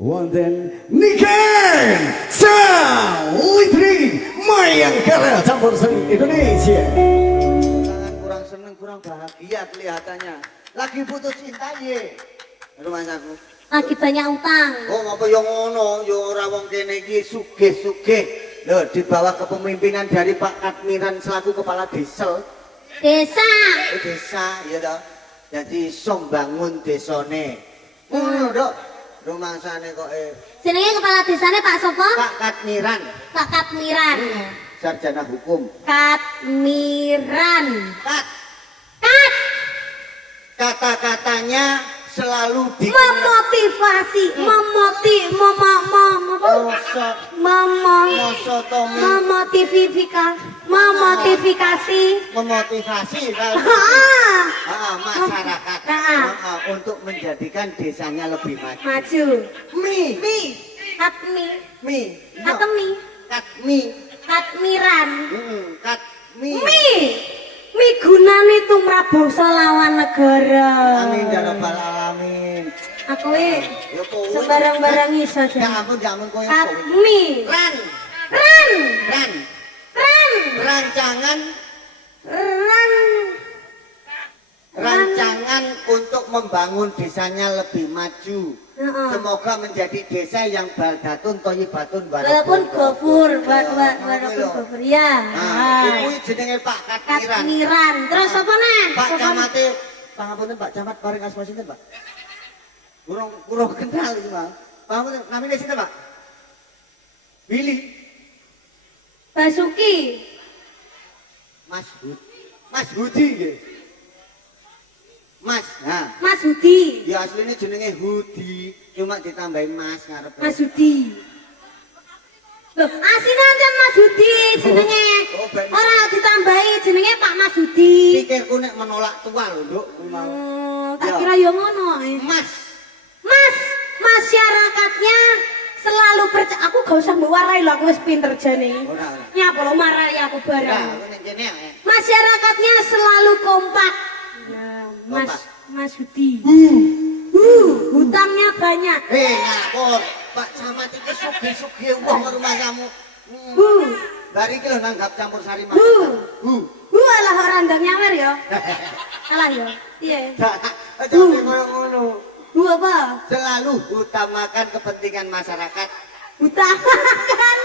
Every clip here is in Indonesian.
wonten Niken Salitri Mayangkara campur sari Indonesia. Kurang seneng, kurang bahagia kelihatannya. Lagi putus cinta ye. Rumah aku. Lagi banyak utang. Oh, ngapa yang ngono? Yang ora wong kene iki sugih-sugih. Loh, di bawah kepemimpinan dari Pak Admiran selaku kepala desa. Desa. Desa, ya toh. Jadi iso mbangun desane. Ngono, Dok. Rumangsane kok Jenenge kepala desane Pak Sopo? Pak Admiran. Pak Katmiran. Sarjana hukum. Katmiran. Kat. Kat. Kata-katanya selalu Memotivasi, memotivasi masyarakat untuk menjadikan desanya lebih maju. Maju. Katmiran. Gunane tumrap bangsa lawan negara. Amin ya rabbal alamin. Aku sembarang-barang iso aja. Ya ampun koyo. Ran. Rancangan untuk membangun desanya lebih maju. Semoga menjadi desa yang baldatun thayyibatun walaupun gofur, ya. Kuwi jenenge Pak Katmiran. Katmiran. Terus apa neh? Pak Camate, pangapunten Pak Camat paring asma sinten, Pak? Kurang kenal iki, Pak. Pangapunten, namine sinten, Pak? Billy. Basuki. Mas Hudi nggih. Mas, nah. Mas Hudi. Ya asline jenenge Hudi, cuma ditambahin Mas ngarep. Mas Hudi. Loh, asine aja Mas Hudi jenenge. Ora ditambahi jenenge Pak Mas Hudi. Pikirku nek menolak tua lho, Nduk. Tak kira ya ngono. Mas, masyarakatnya selalu percaya. Aku gak usah mewarai lho, aku wis pinter jane. Nyapa lo marai aku bareng. Masyarakatnya selalu kompak. Mas Hudi. Hutangnya banyak. Ngapur, Pak Camat iki sugih-sugih wong rumah kamu. Bari iki lho nanggap campur sari mas. Alah ora ndang nyawer ya. Alah ya. Iya. Coba koyo ngono. Apa? Selalu utamakan kepentingan masyarakat. Utamakan.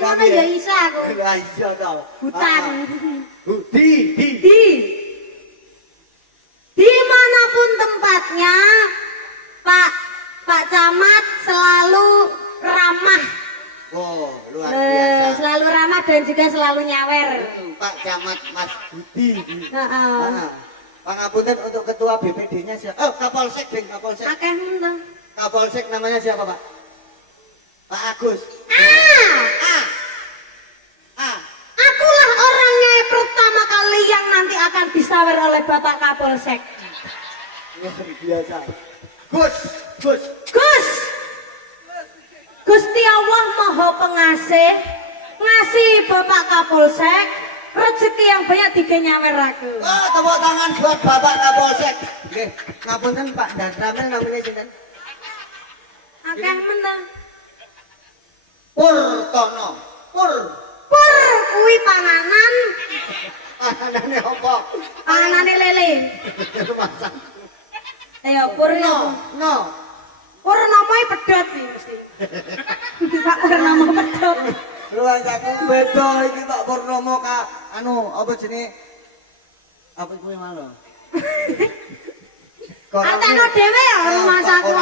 Ngono ya iso aku. Ya iso to. Hutang. Dimanapun tempatnya, Pak Camat selalu ramah. Oh, luar biasa. Selalu ramah dan juga selalu nyawer. Pak Camat Mas Budi. Pangapunten untuk ketua BPD-nya siapa? Oh, Kapolsek, Ding, Kapolsek. Akeh ngono. Kapolsek namanya siapa, Pak? Pak Agus. Akulah orangnya pertama kali yang nanti akan disawer oleh Bapak Kapolsek. Luar biasa. Gusti Allah Maha Pengasih, ngasih Bapak Kapolsek rezeki yang banyak dikenyawer aku. Oh, tepuk tangan buat Bapak Kapolsek. Nggih, ngapunten Pak Dandramel namanya sinten? Akeh meneng. Purtono. Pur kuwi panganan. Panganane apa? Panganane lele. Masak. Ayo pur yo. No. Pur namae pedhot iki mesti. Pak Purnomo pedhot. Luang aku beda iki Pak Purnomo ka apa jenenge? Apa kuwi malu? Arteno dhewe ya rumah saku.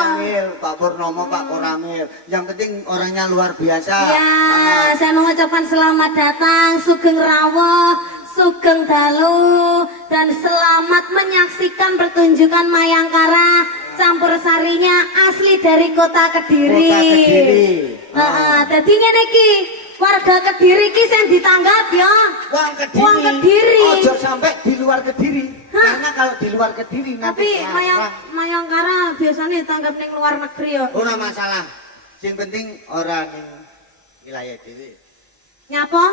Pak Purnomo, Pak Koramil. Yang penting orangnya luar biasa. Ya, saya mengucapkan selamat datang, sugeng rawuh, sugeng dalu, dan selamat menyaksikan pertunjukan Mayangkara campur sarinya asli dari kota Kediri. Dadi ngene iki, warga Kediri ki sing ditanggap ya. Wong Kediri. Ojo sampai di luar Kediri. Karena kalau di luar Kediri nanti Mayangkara biasanya ditanggap ning luar negeri ya. Ora masalah. Sing penting ora ning wilayah dhewe. Nyapa?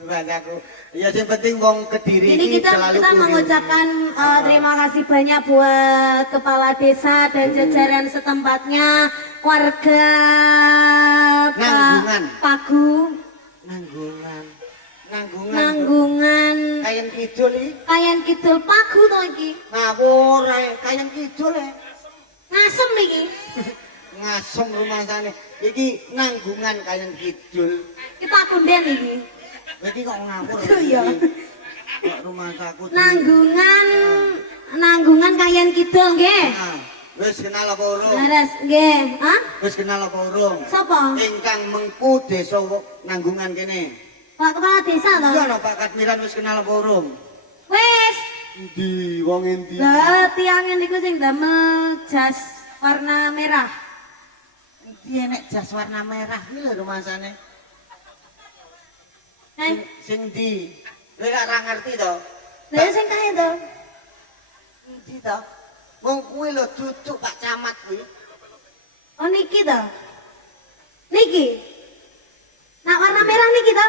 Bahasaku. Ya yang penting wong Kediri Ini kita selalu kita kudu. mengucapkan terima kasih banyak buat kepala desa dan jajaran setempatnya, warga Nanggungan. Pagu, Nanggungan. Nanggungan, Kayan Kidul iki. Kayan Kidul Pagu to iki. Ngawur ae, Kayan Kidul ae. Ngasem iki. Ngasem rumasane. Iki Nanggungan Kayan Kidul. Iki Pagu Den iki. Iki kok ngawur. Iya. Kok rumah saku. Nanggungan Kayan Kidul nggih. Nah, wis kenal apa urung? Laras nggih. Hah? Wis kenal apa urung? Sapa? Ingkang mengku desa Nanggungan kene. Pak Kepala Desa to? Iya no Pak Katmiran wis kenal apa urung? Wis. Endi wong endi? Lah tiange niku sing damel jas warna merah. Endi enek jas warna merah iki lho rumasane. Sing ndi? Kowe gak ora ngerti to? Lha sing kae to. Endi to? Wong kuwi lho duduk Pak Camat kuwi. Oh niki to. Niki. Nak warna merah niki to.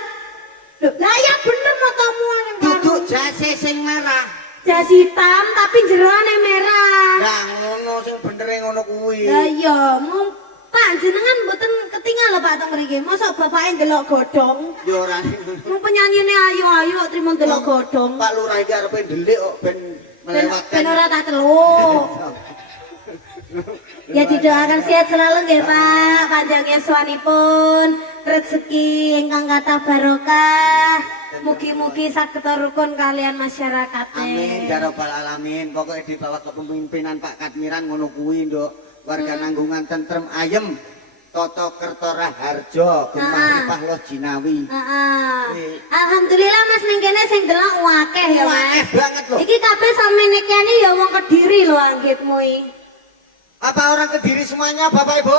Loh, lah ya bener motomu yang Duduk jase sing merah. jas hitam tapi jerone merah. Lah ngono sing benere ngono kuwi. Lah iya, mung Pak jenengan mboten ketinggal lho Pak teng mriki. Mosok bapake ndelok godhong. Ya ora. Mung penyanyine ayu-ayu kok trimo ndelok godhong. Pak Lurah iki arepe ndelik kok ben melewatkan. Ben ora tak celuk. Ya didoakan sehat selalu nggih Pak, panjang yuswanipun, rezeki ingkang kathah barokah. Mugi-mugi saged rukun kalian masyarakat. Amin ya rabbal alamin. Pokoke di bawah kepemimpinan Pak Katmiran ngono kuwi, Nduk. Warga Nanggungan tentrem ayem. Toto Kertora Harjo, Gemah Ripah Loh Jinawi. Alhamdulillah Mas ning kene sing delok akeh ya Mas. Akeh banget loh. Iki kabeh sampeyan iki ya wong Kediri lho anggitmu iki. Apa orang Kediri semuanya Bapak Ibu?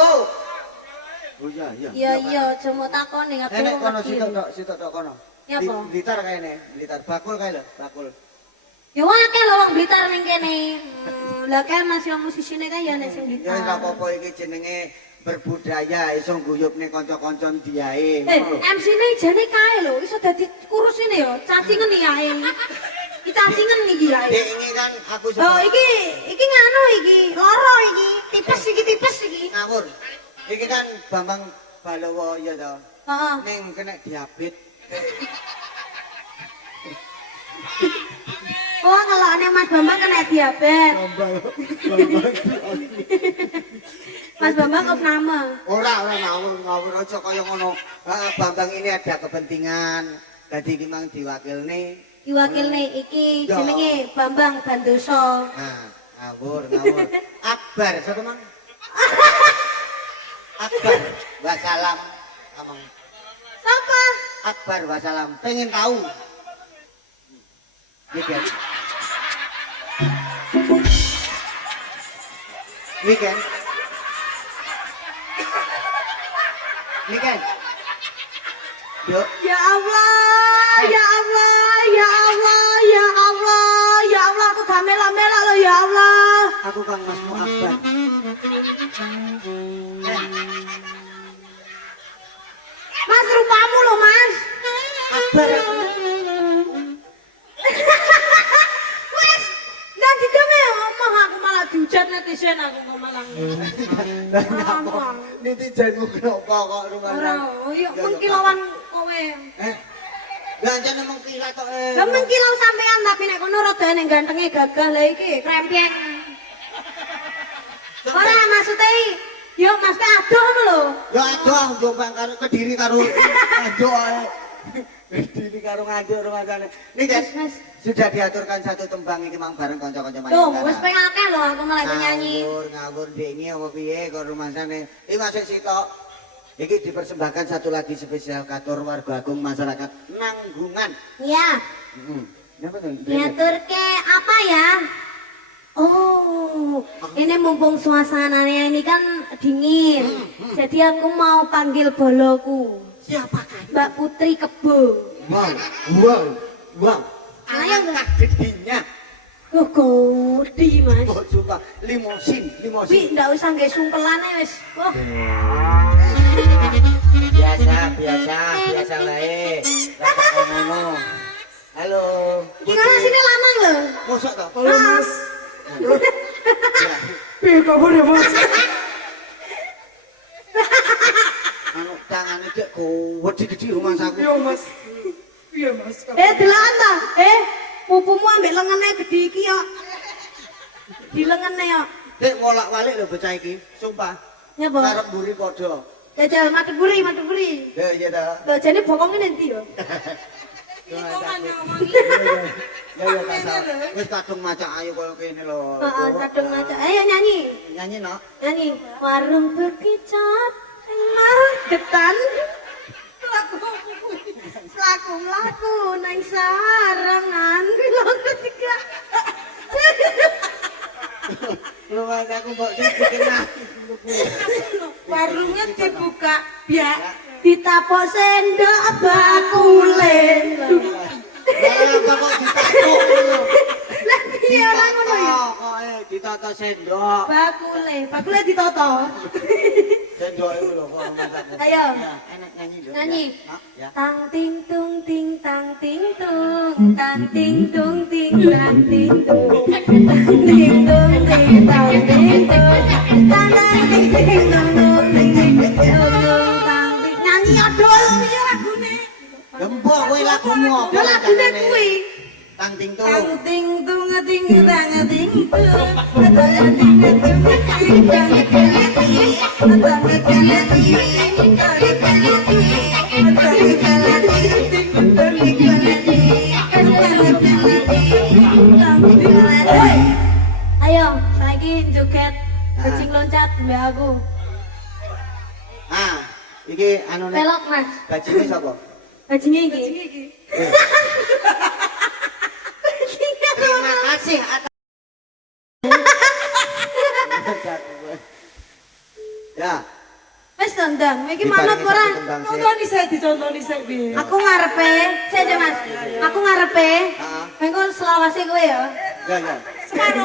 Oh iya iya. Iya iya, aja mau takoni aku Enek wong kono Kediri. sitok tok kono. Ya apa? Blitar kayane, Blitar bakul kae lho, bakul. Ya akeh lho wong Blitar ning kene. Lah kan Mas yang musisine kan ya nek sing Ya ora Blitar. apa-apa iki jenenge berbudaya iso guyubne kanca-kanca diae. MC-ne jane kae lho, iso dadi kurus ini ya, cacingen iki ae. Iki cacingen iki ae. Dek ini kan aku Oh, suka iki nganu iki, loro iki, tipes iki. ngawur. Iki kan Bambang Balowo ya to. Heeh. Ning kena diabet. Oh, kalau aneh Mas Bambang kena diabetes. Mas Bambang kok nama? Ora ngawur aja kaya ngono. Bambang ini ada kepentingan. Dadi iki mang diwakilne. Diwakilne iki Ya. jenenge Bambang Bandoso. Nah, ngawur. Akbar sapa mang? Akbar wassalam. Amang Sapa? Akbar wassalam. Pengen tahu. Weekend. Weekend. Weekend. Yuk. Ya Allah, ya Allah, ya Allah, ya Allah, ya Allah, aku gak melak-melak loh ya Allah. Aku Kang Masmu Akbar. Mas rupamu loh Mas. Akbar. Wes, dan tidak ngomong aku malah dihujat netizen aku kok malah. Ngomong. Netizenmu kenapa kok rumah? Ora, yuk mengkilauan kowe. Ganjane mengkilat kok. Lah mengkilau sampean tapi nek kono rodane gantenge gagah lah iki krempeng. Ora maksudnya yo Mas teh adoh ngono lho. Ya adoh jombang karo Kediri karo adoh ae. Kediri karo nganjuk rumasane. Niki Mas. sudah diaturkan satu tembang iki mang bareng kanca-kanca Loh, wis pengen akeh lho aku malah penyanyi. Ngawur dengi apa piye kok rumasane. Iki masih sitok. Iki dipersembahkan satu lagi spesial katur warga agung masyarakat Nanggungan. Iya. Napa tuh? Diaturke apa ya? Oh, ini mumpung suasananya ini kan dingin. Jadi aku mau panggil boloku. Siapakah? Mbak Putri Kebo. Wow. Ayo, Alangkah gedinya. Oh, godi Mas. Oh, coba limosin. Wi, ndak usah nggih sungkelane wis. Wah. biasa wae. Lah kok ngono. Halo. Iki kan sini lanang lho. Mosok to? Halo Mas. Ya. Piye kabar ya Mas? Anu tangane cek gede-gede rumah saku. Yo Mas. Piye Mas? Delakan ta? Pupumu ambek lengene gede iki yo. Di lengene yo. Dek wolak-walik lho bocah iki, sumpah. Nyapa? Karep mburi padha. Jajal mati buri. Ya iya ta. Lho jane bokongnya nanti yo. Ya ya kasar. Wis kadung macak ayo koyo kene lho. Heeh, kadung maca. Ayo nyanyi. Nyanyi no. Nyanyi. Warung bekicot Magetan. Laku nang sarangan lho ketiga. Rumah aku mbok dikenal. Warungnya dibuka ya Ditapok sendok bakule. Lah kok ditakok lho. Lah piye ora ngono ya? Kok ditata sendok. Bakule ditoto. Sendok iku lho kok masaku. Ayo. Ya, enak nyanyi lho. Nyanyi. Ya. Tang ting tung ting tang ting tung tang ting tung ting tang ting tung tang ting tung ting tang ting tung tang ting ting tung tung ting ting tung tang ting nyanyi adol piye lagune Gembok kowe lagumu apa? yo lagune kuwi Tang ting tung. tang ting tung ting tang ting tung tang ting tung ting tang ayo saiki joget kucing loncat mbak aku Ah, iki anune pelok mas bajine sapa? bajunya iki Terima kasih atas Ya, wis tendang iki manut ora Contohnya saya dicontohnya saya bi. aku ngarepe saya mas aku ngarepe engko selawase kowe ya ya. Separuh.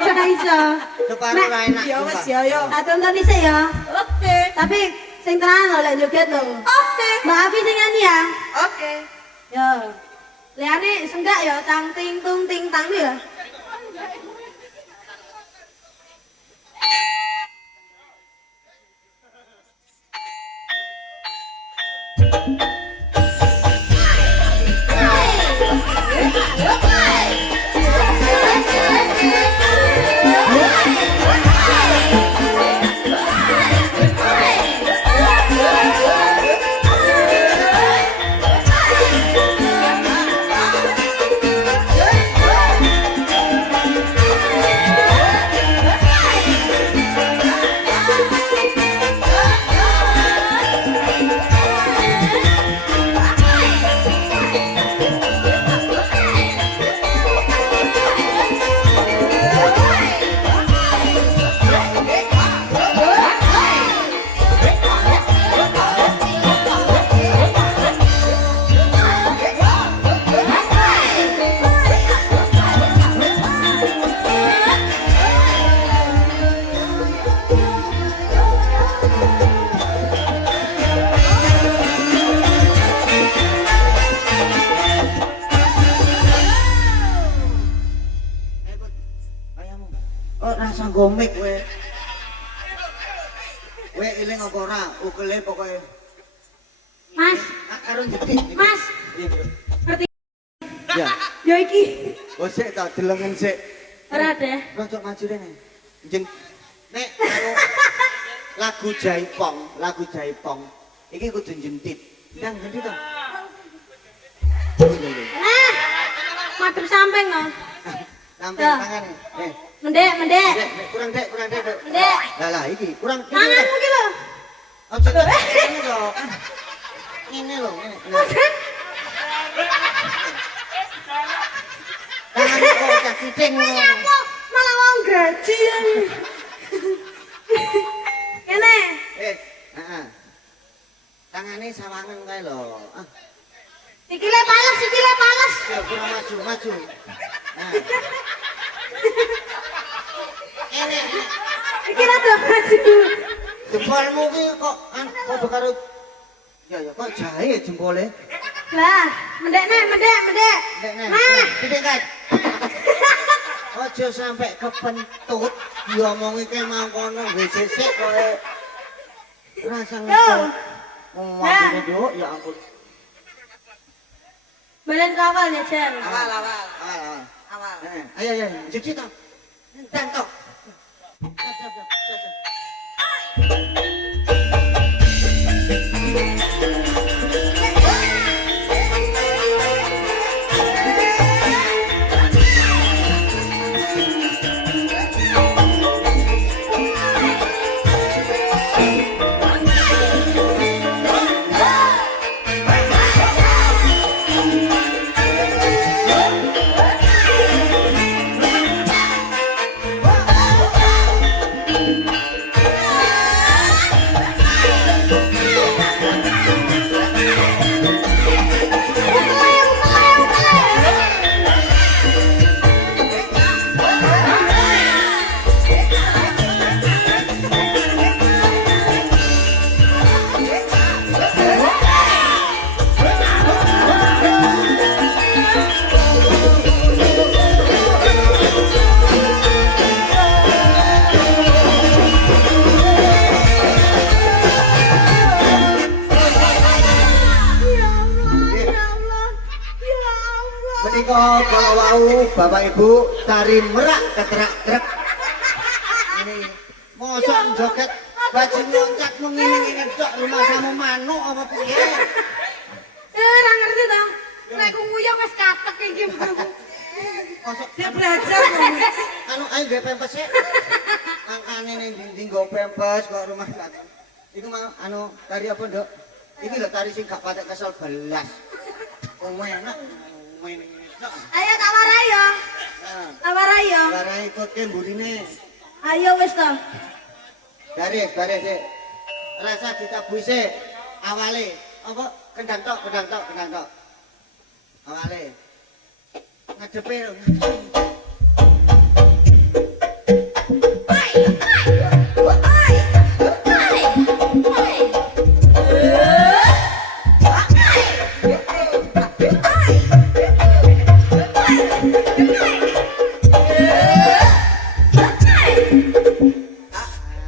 ora iso Separuh ra enak. Ya wes sumpah. ya yo. tak tonton dhisik ya Oke. tapi sing tenan lho lek joget lho Oke. Mbak Afi sing nyanyi ya Oke. yo liane senggak ya tang ting tung ting tang ya Oh, rasa gomik kowe. Kowe eling apa ora? Ukele pokoke. mas Karo jedik. mas Iya, Bro. ngerti Ya. yo iki Oh, sik tak delengen sik. ora deh Rojok maju rene. Jeng. Nek karo lagu Jaipong. Iki kudu jentit. Ndang jentit to. nah madhep samping no Sampai Ya. tangane. mendek Dek, kurang dek. Dek. mendek Lah iki kurang iki. tanganmu ki lho Ojo ini lho. Ini lho, ini. Tangan kok kaki ting. Apa? Malah wong gaji. Kene. Heeh. Tangane sawangen kae lho. Ah, Sikile palas. ya kurang maju. Nah. Ini. Iki rada maju. Jempolmu ki kok padha karo ya kok jahe jempole. Lah, mendek. Nek. Nah. Titik kan. Aja sampai kepentut diomongi ke mangkono WC sik kowe. Rasa ngepel. Wah, Nduk, ya ampun. Balen kawal ya, Jen. Awal. Ayo, cuci toh. Dan toh. Menika kalau wau Bapak Ibu tari merak keterak-terak. Ini mosok joget baju loncat ngene-ngene tok rumah kamu manuk apa piye? Ora ngerti to. Nek ku nguyuh wis katek iki. Mosok Dia belajar kok. anu ayo gawe pempes sik. Angkane ning dinding nggo pempes kok rumah kamu. Iku mau anu tari apa, Nduk? Iki lho tari sing gak patek kesel belas. Wong enak ngene. Ayo tak warai ya. Tak warai ya. Barai ikut ke mburine. Ayo wis to. Garis sik. Rasa ditabui sik. Awale apa kendang tok. Awale. Ngadepe.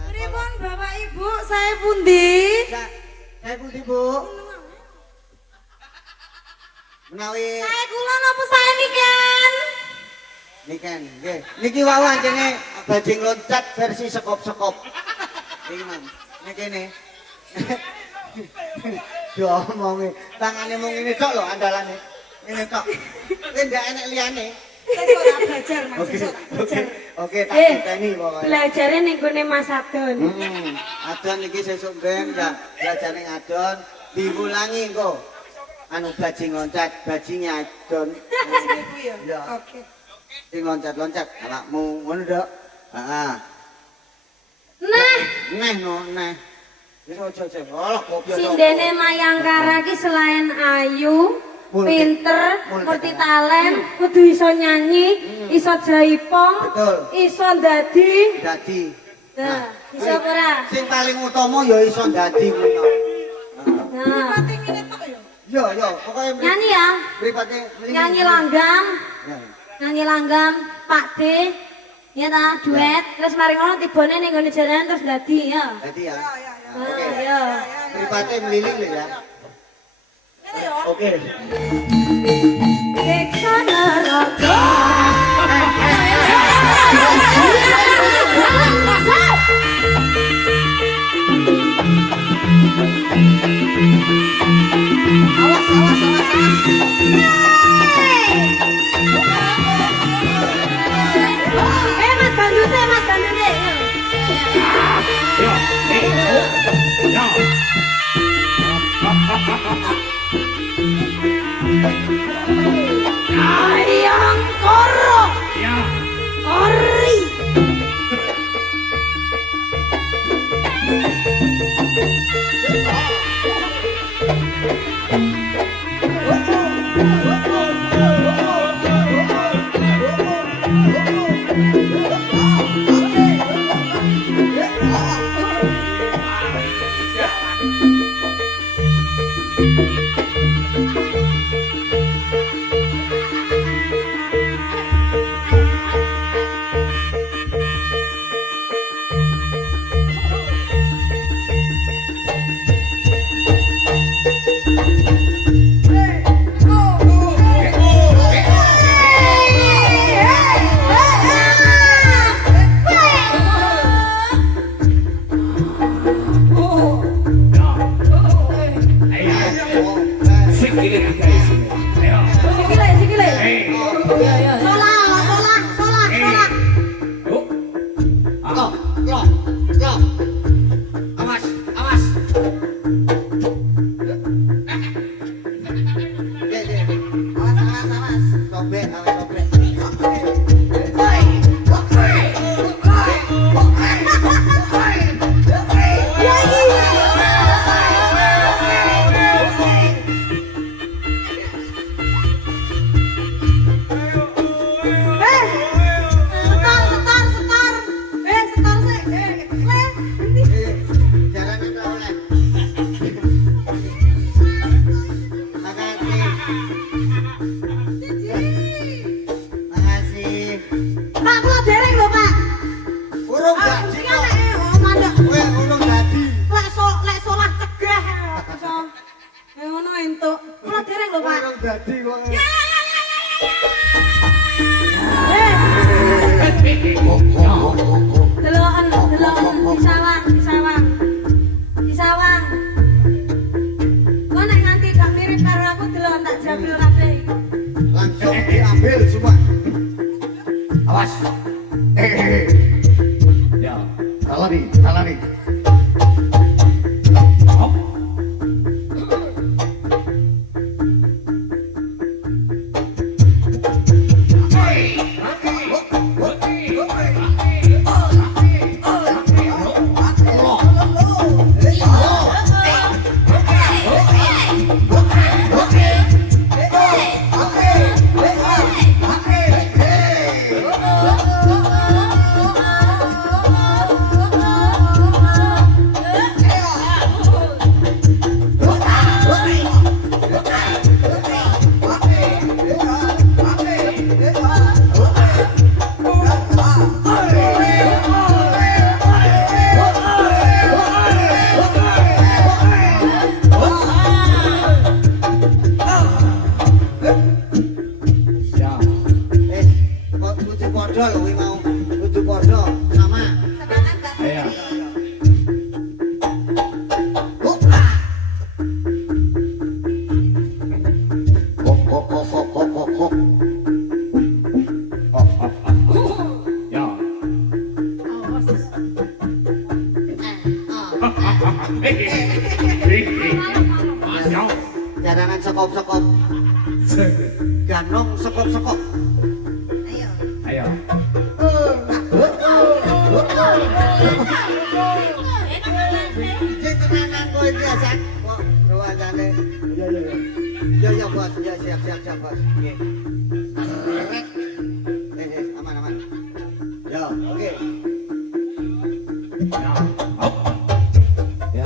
Pripun Bapak Ibu, saya pundi? Saya pundi, Bu? Menawi Saya kula napa saya niken? niken, nggih. Niki wau anjene bajing loncat versi sekop-sekop. Iki, Mam. Niki ne. Diomongi, tangane mung ngene tok lho andalane. Ngene tok. Kuwi ndak enek liyane. Saya tak belajar Mas. Oke, tak Eh, titeni pokoke. Belajare ning gone Mas Adon. Adon iki sesuk ben ya belajar ning adon diulangi engko. Anu bajing loncat, bajingnya adon. Iku ya. Ya. Oke. Sing loncat-loncat awakmu ngono, Nduk. Heeh. Nah, Neh. Wis aja. Allah kopi aja. sindene Mayangkara ki selain ayu, pinter, ngerti talent, kudu iso nyanyi, iso jaipong, Betul. iso dadi. Dadi. Nah, iso ora? Sing paling utama ya iso dadi kuwi. Nah, Pati ngene tok ya. Yo, pokoke nyanyi ya. mripate Nyanyi langgam, Ya. nyanyi langgam, Pak D. Ya ta, duet. Terus mari ngono tibone ning gone jalan terus dadi ya. Dadi ya. Nah, Oke. ya. Mripate meliling lho ya. Ngene ya. Oke. Siksa neraka. Mas Banduse, Mas Banduse. Ayang koro. Ori. Loh. Awas. Awas. Sobek. Jalanan tak oleh. Makasih. Pak, kula dereng lho, Pak. Urung gaji Iki kok. anake mandek. Kowe urung gaji. Lek solah cegah. Iso. Ngono entuk. Kula dereng lho, Pak. Urung gaji kok. Deloken disawang. Kok nek nganti gak mirip karo aku deloken tak jabil kabeh. Langsung diambil semua. Awas. Ya, salah nih. Hop. Kudu padha sama. Iya. Ya. Jalanan sekop-sekop. Ganong sekop-sekop. Ayo. Jadi tenanan kowe biasa. Kok ruwajane. Ya bos, ya siap bos. Nggih. Aman. Ya, oke. Ya. Hop. Ya.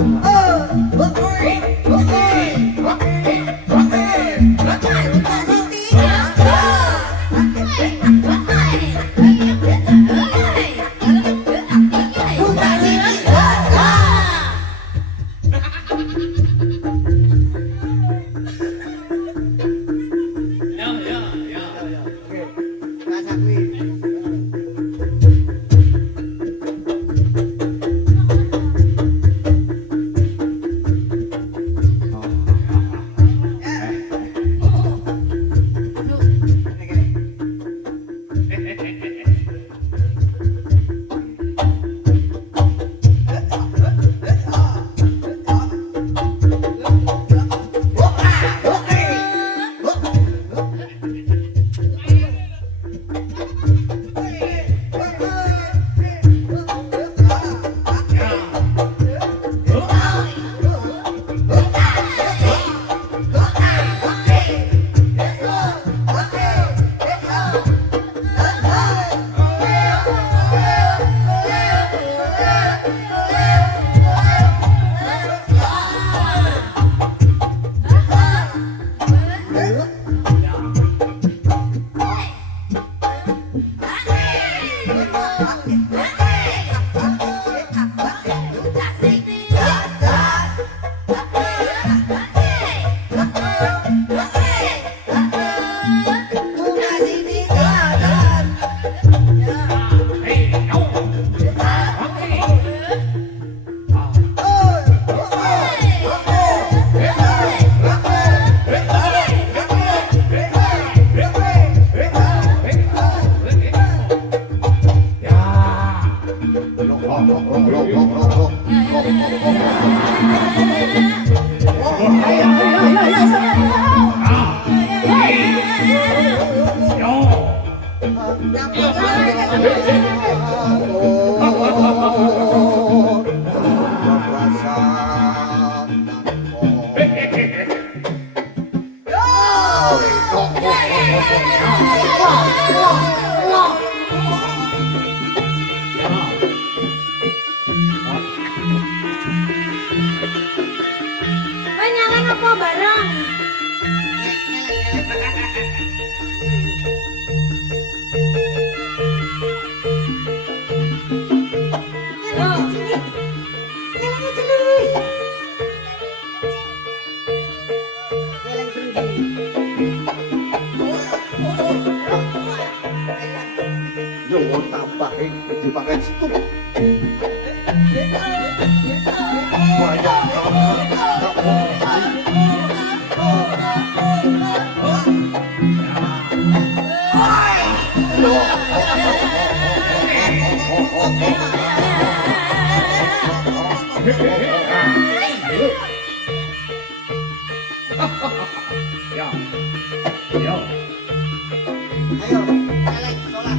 Kowe nyalain apa bareng? Yo tambahin dipakai stop. Ayo, balik sholat.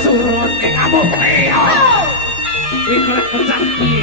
Surut ning kamu. Ikut rezeki.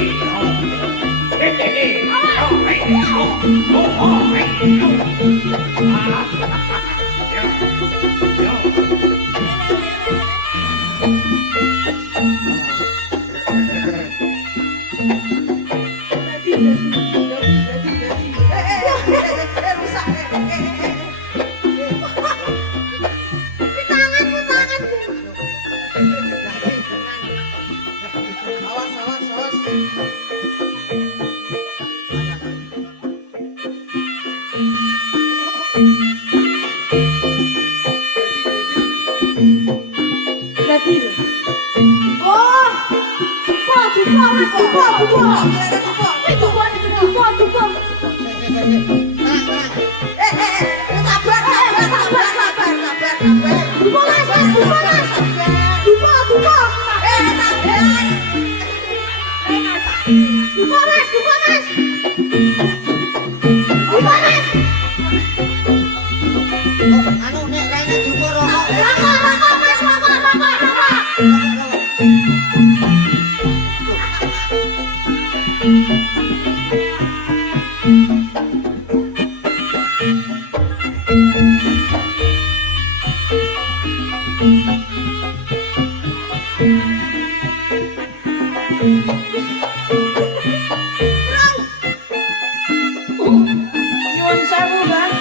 Nyuwun sewu, Bang.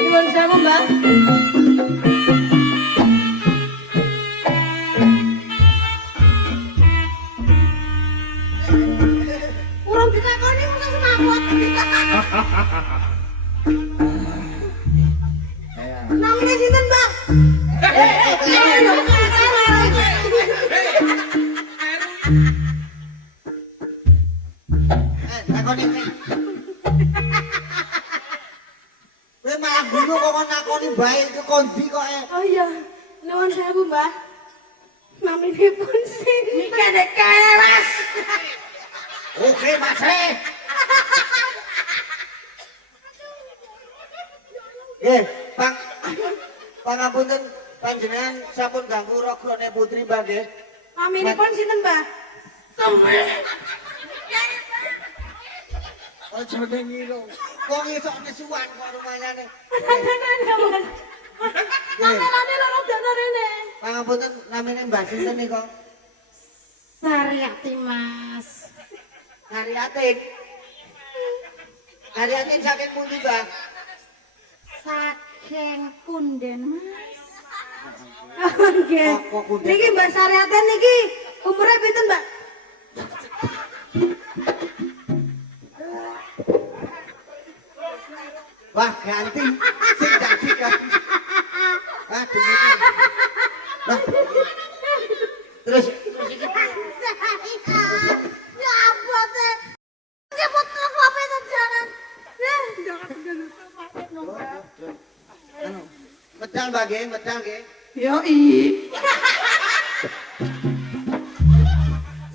Nyuwun sewu, Mbak. Urung ditakoni mesti semaput. Kowe malah guru kok nakoni bae ke kondi kok. Oh iya, nuwun sewu, Mbah. Naminipun sing Iki nek kae Mas. Oke, Mas. Nggih, pangapunten panjenengan sampun ganggu ragane putri Mbah nggih. naminipun sinten, Mbah? Aja ngilo. Wong esuk nesuwan kok rumayane. Kamerane loro dono rene. Pangapunten namine Mbah sinten niku? Sariati, Mas. Karyatin. Karyatin saking pundi, Mbah? Saking Kunden, Mas. Oh, nggih. Kok Kunden? Niki Mbak Sariaten niki umure pinten, Mbak? Wah, ganti. Sing dadi ganti. Aduh. Lah. Terus iki Ya ampun teh. Cepet apa itu jalan. anu, medal Mbak nggih, medal nggih. Yo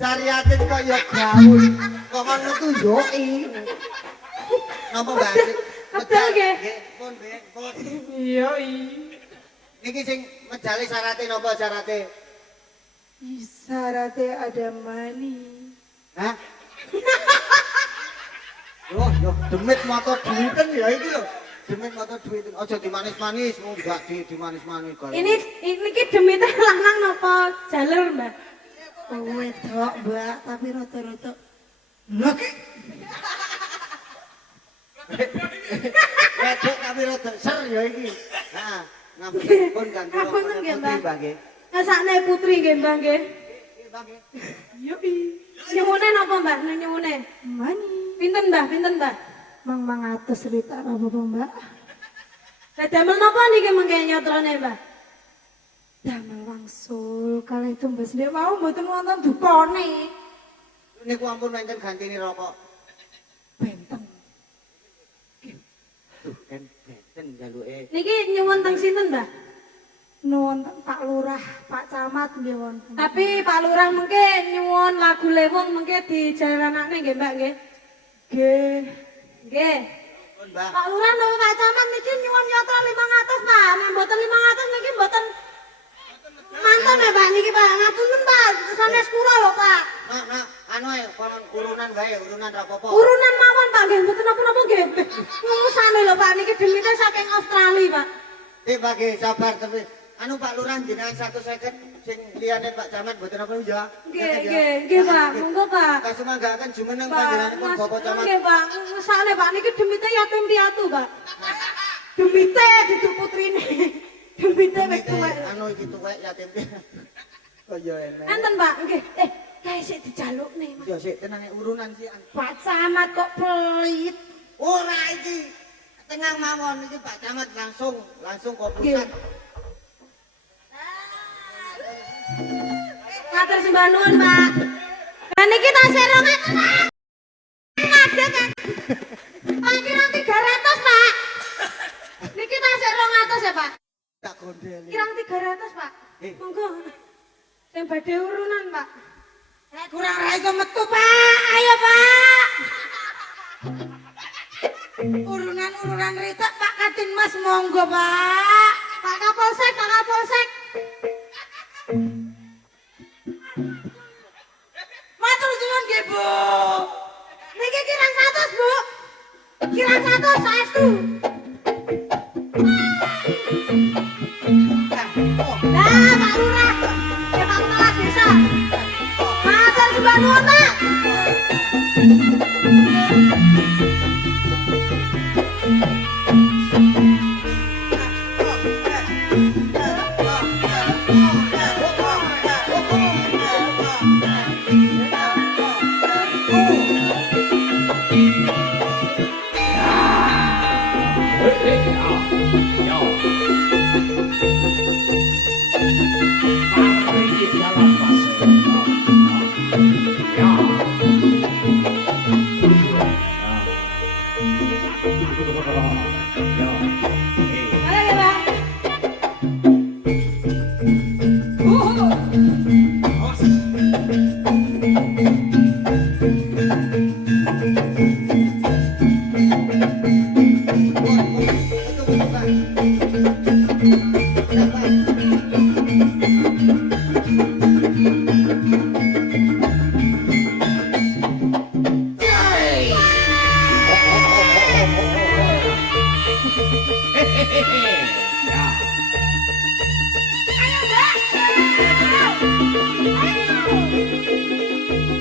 Cariatin kok ya gaul. Kok ngono ku yoi. Napa Mbak? Medal nggih. Pun nggih, pun. Yo Niki sing medale syarate napa syarate? Syaratnya ada mani. Hah? Yo, demit motor duiten ya iki lho. Demit motor duiten. Aja dimanis-manis, enggak dimanis-manis kok. Ini ki demite lanang napa jalur, Mbak? Wedok, Mbak, tapi rata-rata Lagi. Wedok tapi rada ser ya iki. Heeh. Ngapunten kan Ngapunten nggih, Mbak. Nggih. Sakne putri nggih, Mbak nggih. Mbak nggih. yo Nyuwune napa, Mbak? Nyuwune. mani. Pinten, Mbak? Pinten, Mbak? Mang atus cerita apa Mbak? Lah damel napa niki mengke nyotrone, Mbak? Damel wangsul kalih tumbas nek mau mboten wonten dupane. Niku ampun wonten gantine rokok. Benten. Tuh kan benten jaluke. Niki nyuwun teng sinten, Mbak? Nuwun Pak Lurah, Pak Camat nggih wonten. Tapi Pak Lurah mengke nyuwun lagu lewung mengke dijalanake nggih, Mbak nggih. Nggih. Nggih. Pun Mbak. Pak Lurah napa Pak Camat niki nyuwun nyoto 500, Pak. Nek mboten 500 niki mboten mantun ya, Pak niki, Pak. Ngapunten, Pak. Sanes kula lho, Pak. Nak, anu ae konon urunan wae, urunan ra apa-apa. Urunan mawon, Pak. Nggih, mboten napa-napa nggih. Ngusane lho, Pak. Niki demite saking Australia, Pak. Pak nggih sabar tapi anu Pak Lurah jenengan 150 sing liyane Pak Camat mboten apa ya? Nggih, Pak. Monggo, Pak. Kasumanggaken jumeneng Pak, panjenenganipun Mas, Bapak Camat. nggih, Pak. Ngusane, Pak. Niki demite yatim piatu, Pak. Demite dudu putrine. Demite wis tuwek. Anu iki tuwek yatim. Kaya enek. Enten, Pak. Nggih. Kae sik dijalukne, Mas. Ya sik tenang urunan sih. Pak Camat kok pelit. Ora iki. Tenang mawon iki Pak Camat langsung kok pusat. Matur sembah nuwun, Pak. Lah niki tasih 200, Pak. Ngadeg kan. Pak kirang 300, Pak. Niki tasih 200 ya, Pak. Tak gondeli. Kirang 300, Pak. Monggo. Sing badhe urunan, Pak. Kurang ra iso metu, Pak. Ayo, Pak. Urunan ritak Pak Katin Mas monggo, Pak. Pak Kapolsek, Pak Kapolsek. Matur suwun nggih, Bu. Niki kirang 100, Bu. Kirang 100 saestu. Lah, Pak Lurah. Ya Pak Kepala Desa. Matur sembah nuwun, Pak.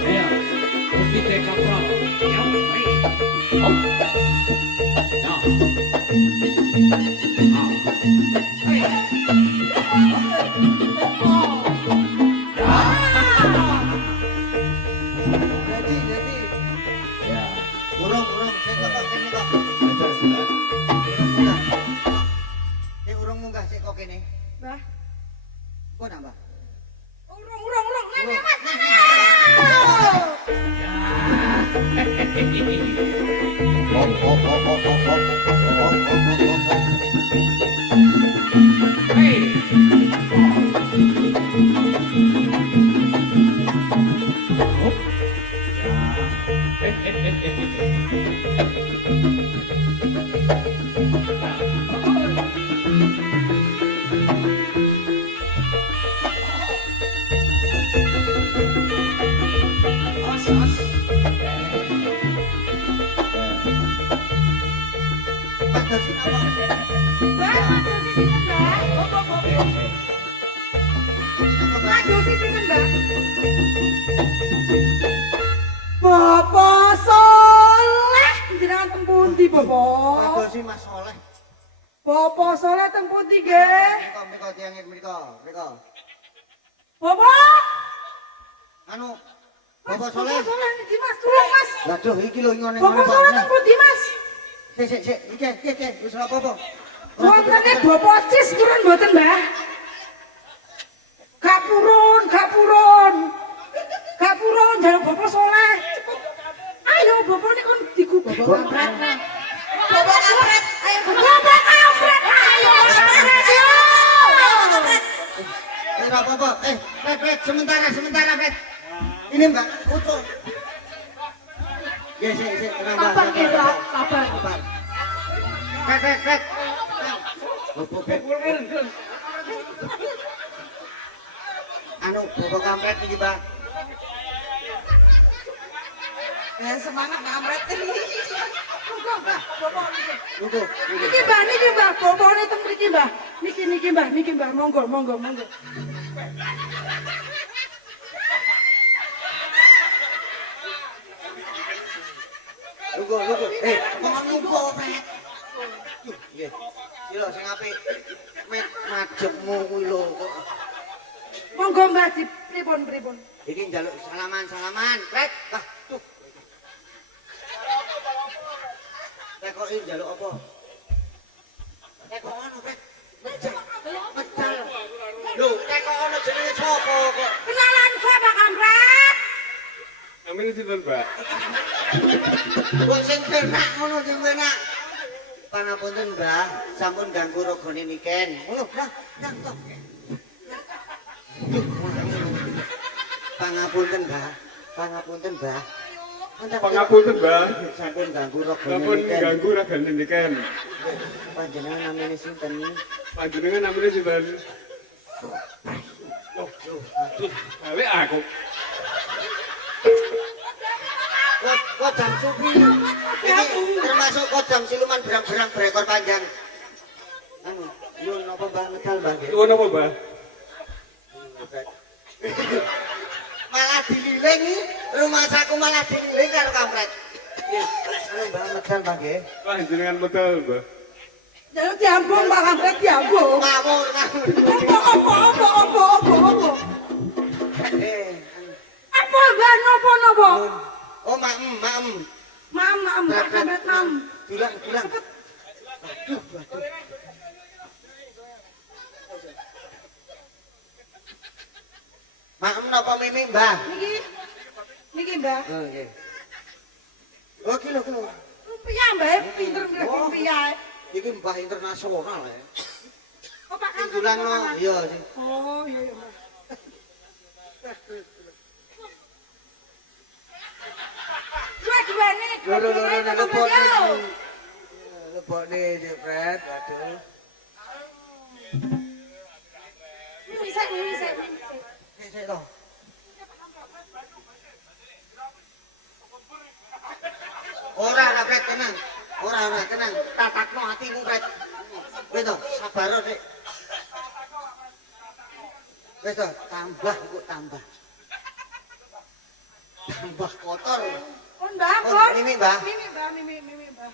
Ayo, Gusti Teka Prabu. Ya, baik. Hop. Ya. Jadi. Ya. Urung, saya kok kene kok. Betul, sudah. Nek urung munggah sik kok kene. Mbah. Kok nambah? Urung. Nang Mas. Hei. Hop. Padahal sing apa? Mbah, madosi sinten, Mbah? Madosi sinten, Mbah? Bapak Soleh, jenengan teng pundi, Bapak? Padahal sing Mas Soleh. Bapak Soleh teng pundi, nggih? Mriko tiyang mriko. Bapak? Anu Mas, Bapak Soleh. Bapak Soleh niki, Mas, tulung, Mas. Waduh iki lho ngene Bapak Soleh teng pundi, Mas? Sik, iki wis ora apa-apa. Wontene Bapak Cis purun mboten, Mbah? Gak purun, jaluk Bapak Soleh. Ayo, Bapak ini kan dikubur. Bapak kampret. Ayo, Bapak kampret. Ayo, Ora apa-apa. Fred, sementara, Fred. Ini Mbak Ucul. Ya, sik, tenang, Mbak. Kapan kira? Kapan? Fred. Fred. Anu, Bapak kampret iki, Mbak. Semangat kampret ini. Tunggu. Niki Mbah, Bapak ini teng mriki, Mbah. Niki Mbah, monggo. Tunggu. Mohon nunggu, Fred. Nggih. Sila sing apik. Majemmu kuwi lho kok. Monggo Mbah, pripun. Iki njaluk salaman, Fred. Lah, tuh. Kok iki njaluk apa? Kok ono, Fred? Medal. Lho, kok ono jenenge sapa kok? Kenalan sapa kampret? Namanya sinten, Mbak? Wong sing penak ngono sing penak. Pangapunten, Mbah, sampun ganggu regane niken. Ngono, lah, toh. Pangapunten, Mbah. Pangapunten, Mbak. Sampun ganggu regane Sampun niken. ganggu ragane niken. Panjenengan namine sinten? Panjenengan namanya sinten? Oh, aduh, aku. Kodam Supri. Iki termasuk kodam siluman berang-berang berekor panjang. Anu, nyuwun napa Mbah medal, Mbah? Nuwun apa, Mbak? Malah dililing, rumah saku malah dililing karo kampret. Anu Mbah medal, Mbah nggih. Panjenengan medal, Mbak. Jaluk diambung Pak kampret diambung. Ngawur. Apa? Apa Mbah nopo? Oh, maem. Mam, Pak kampret mam. Bilang. Maem napa mimi, Mbah? Niki Mbah. Oh, nggih. Oh, kilo. Rupiah Mbah, pinter ngrek rupiah. Iki Mbah internasional ya. Oh Pak kampret. Tinggulan no, iya. Oh, iya Mbah. Dua-duane. Lho, lebokne jepret, waduh. Misek. Sik to. Ora Pret tenang. Ora tenang. Tatakno hatimu Pret. Wis to, sabar Dik. Wis to, tambah kok tambah. Tambah kotor. Kon Mbah, Oh, kon. Mimi, Mbah. Mimi, Mbah.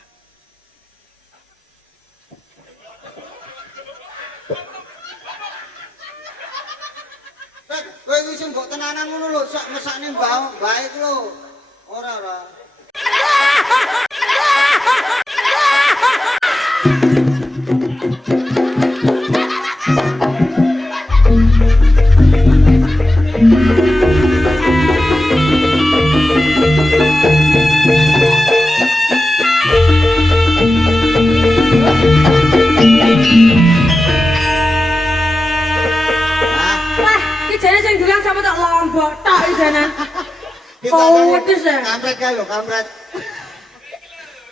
Pret, kowe wis mbok tenanan ngono lho, sak mesakne bae ku lho. Ora. Wah, iki jane sing dulang sama tak lombok tok iki jane. Kita Oh, wedhus ya? Kampret kae lho, kampret.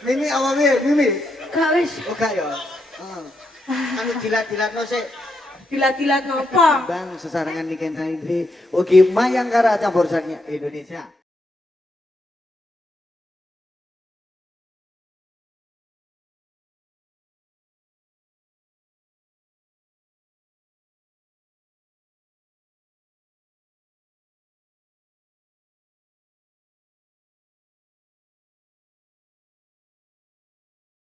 Mimi apa Mimi? Gak wis. Oh gak ya. Heeh. Anu dilat-dilatno sik. Dilat-dilat nopo? Bang sesarengan nikahan Indri. Ugi Mayangkara campur sarinya Indonesia.